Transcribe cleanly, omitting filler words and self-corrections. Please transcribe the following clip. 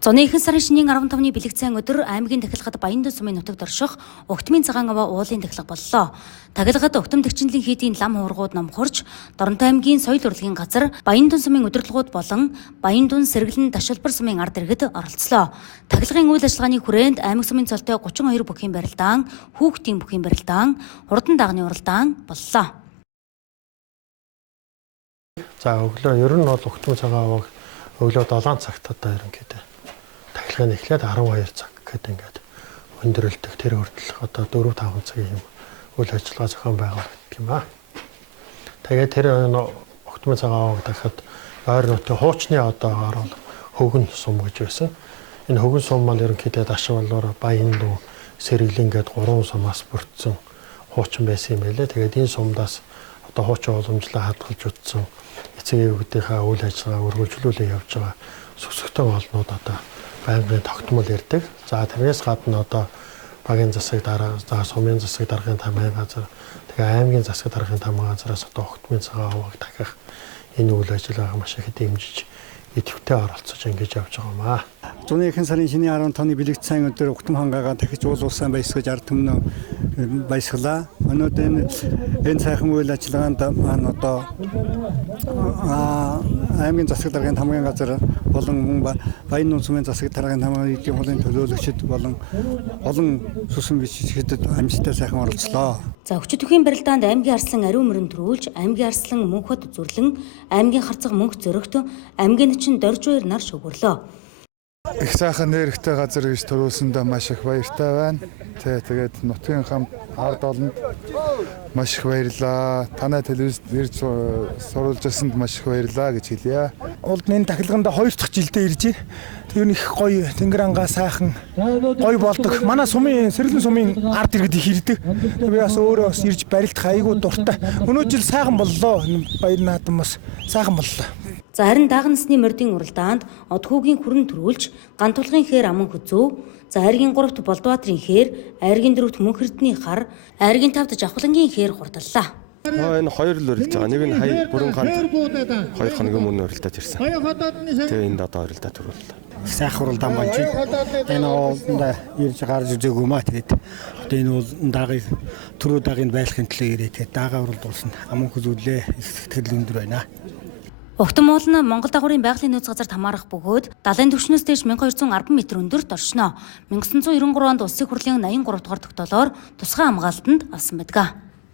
Зуны ихэнх сарын шинийн 15-ны бэлэгцэн өдөр аймгийн тахилгад Баяндан сумын нутагт орших Угтмын цагаан аваа уулын тахилга боллоо. Тахилгад Угтам Тэгчинлийн хийдийн лам хуургууд номхорч, Доронтой аймгийн соёл урлагийн газар Баяндан сумын удирдлагууд болон Баяндан Сэргэлэн Ташилбар сумын ард иргэд оролцлоо. Тахилгын үйл ажиллагааны хүрээнд аймаг сумын цолтой 32 бүхийн барилдаан, хүүхдийн бүхийн барилдаан, хурдан дагны уралдаан боллоо. За өглөө ер нь бол Угтмын цагаан авааг өглөө 7 цагт одоо ерөнхийдөө тахилгын эхлээд 12 цаг гэдэг ингээд өндөрлөдөг тэр хүртэл одоо 4-5 цагийн юм үйл ажиллагаа зохион байгуулагддаг юм аа. Тэгээд тэр Угтмын цагаан авааг дахиад ойр нутгийн хуучны одоогоор бол хөвгөн сум гэж байсан. Энэ хөвгөн сум маань ерөнхийдөө дашвалаар Баяндан Сэргэлэн гээд 3 сумаас бүрдсэн хуучин байсан юм байлээ. Тэгээд энэ сумдаас одоо хуучин уламжлал хадгалж утсан эцэг өвгдийнхаа үйл ажиллагаа үргэлжлүүлээ явж байгаа сүсгтэн олнууд одоо байнгын тогтмол ирдэг. За тэрнээс гадна одоо багийн засаг дараа, за сумын засаг даргын тамгын газар, тэгээ аймгийн засаг даргын тамгын газараас одоо Угтмын цагаан авааг дахих энэ үйл ажиллагаа маш их дэмжиж идэвхтэй оролцож ингэж явж байгаа юм аа. Зуны ихэнх сарын шинийн 15-ны бэлэгцэн өдөр Угтам хангаагаа дахиж уулуулсан баясгаж ард түмнөө баясгалаа. Өнөөдөр энэ сайхан үйл ажиллагаанд маань одоо аймгийн засаг даргын тамгын газар болон Баяндан сумын засаг даргын тамгын эдийн хуулийн төлөөлөгчд болон олон сүсэн бичигчдэд амжилттай сайхан оролцлоо. За өчид бүхийн барилдаанд аймгийн арслан ариун мөрөн төрүүлж, аймгийн арслан мөнхөд зүрлэн, аймгийн харцаг мөнх зөрөгт, аймгийн чин доржуур нар шүгөрлөө. Их сайхан нэрхтэй газар гэж төрүүлсэндээ маш их баяртай байна. Тэгээд нутгийн хамт ард олонд маш их баярлаа. Танай телевизэд ирж сурулж ирсэнд маш их баярлаа гэж хэлье. Улдны тахилганд 2 дахь жилдээ ирж байна. Тэр нь их гоё, тэнгэр ангаа сайхан гоё болдог. Манай сумын Сэргэлэн сумын ард иргэд их ирдэг. Би бас өөрөө бас ирж барилдах айгүй дуртай. Өнөө жил сайхан боллоо. Баяр наадам бас сайхан боллоо. За харин даган насны мордын уралдаанд Одхүүгийн хүрэн төрүүлж, Гантулгын хээр аман хүзүү, за айргийн 3-т Болдбаатарын хээр, айргийн 4-т Мөнхөрдний хар, айргийн 5-т Жавхлангийн хээр хурдаллаа. Энэ хоёр л урилж байгаа. Нэг нь хай бүрэн ганд 2 хоногийн өмнө урилдаад ирсэн. Тэгээ энд одоо урилдаад төрүүллээ. Сайхан уралдаан болж байна. Энэ ууланд ирж гарч үзээгүй маа тэгээд одоо энэ уулын дагыг түрүү дагыг байлгахын төлөө ирээ. Тэгээд дагаа уралдуулсан аман хүзүүлээ. Сэтгэл өндөр байна. Угтам уул нь Монгол дагуурын байгалийн нөөц газарт хамаарах бөгөөд далайн түвшнээс дээш 1210 м өндөрт оршино. 1993 онд улсын хурлын 83 дугаар тогтоолоор тусгай хамгаалтанд авсан байдаг.